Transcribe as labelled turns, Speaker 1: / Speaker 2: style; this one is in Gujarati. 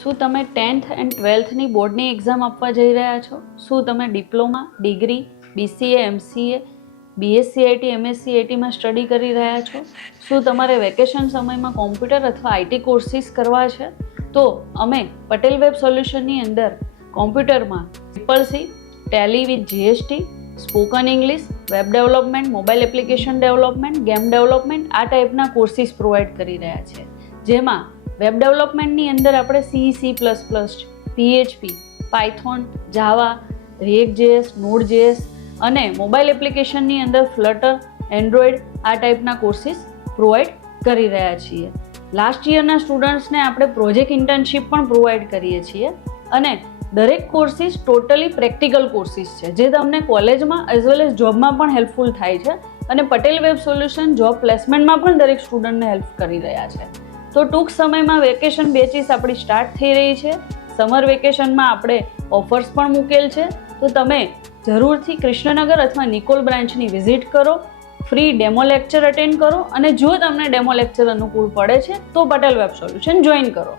Speaker 1: શું તમે ટેન્થ એન્ડ ટ્વેલ્થની બોર્ડની એક્ઝામ આપવા જઈ રહ્યા છો? શું તમે diploma, degree BCA MCA BScIT એમએસસીઆઈટીમાં study કરી રહ્યા છો? શું તમારે વેકેશન સમયમાં કોમ્પ્યુટર અથવા આઈટી કોર્સિસ કરવા છે? તો અમે પટેલ વેબ સોલ્યુશનની અંદર કોમ્પ્યુટરમાં triple C, Tally with GST spoken English, web development, mobile application development, game development આ ટાઈપના કોર્સિસ પ્રોવાઈડ કરી રહ્યા છે. જેમાં વેબ ડેવલપમેન્ટની અંદર આપણે C C plus plus PHP Python Java React JS node JS અને મોબાઈલ એપ્લિકેશનની અંદર ફ્લટર એન્ડ્રોઈડ આ ટાઈપના કોર્સિસ પ્રોવાઈડ કરી રહ્યા છીએ. લાસ્ટ યરના સ્ટુડન્ટ્સને આપણે પ્રોજેક્ટ ઇન્ટર્નશીપ પણ પ્રોવાઈડ કરીએ છીએ અને દરેક કોર્સિસ ટોટલી પ્રેક્ટિકલ કોર્સિસ છે, જે તમને કોલેજમાં એઝ વેલ એઝ જોબમાં પણ હેલ્પફુલ થાય છે અને પટેલ વેબ સોલ્યુશન જોબ પ્લેસમેન્ટમાં પણ દરેક સ્ટુડન્ટને હેલ્પ કરી રહ્યા છે. તો ટૂંક સમયમાં વેકેશન બેચીસ આપણી સ્ટાર્ટ થઈ રહી છે. સમર વેકેશનમાં આપણે ઓફર્સ પણ મૂકેલ છે. તો તમે જરૂરથી કૃષ્ણનગર અથવા નિકોલ બ્રાન્ચની વિઝિટ કરો. ફ્રી ડેમો લેક્ચર અટેન્ડ કરો. અને જો તમને ડેમો લેક્ચર અનુકૂળ પડે છે, તો પટેલ વેબ સોલ્યુશન જોઈન કરો.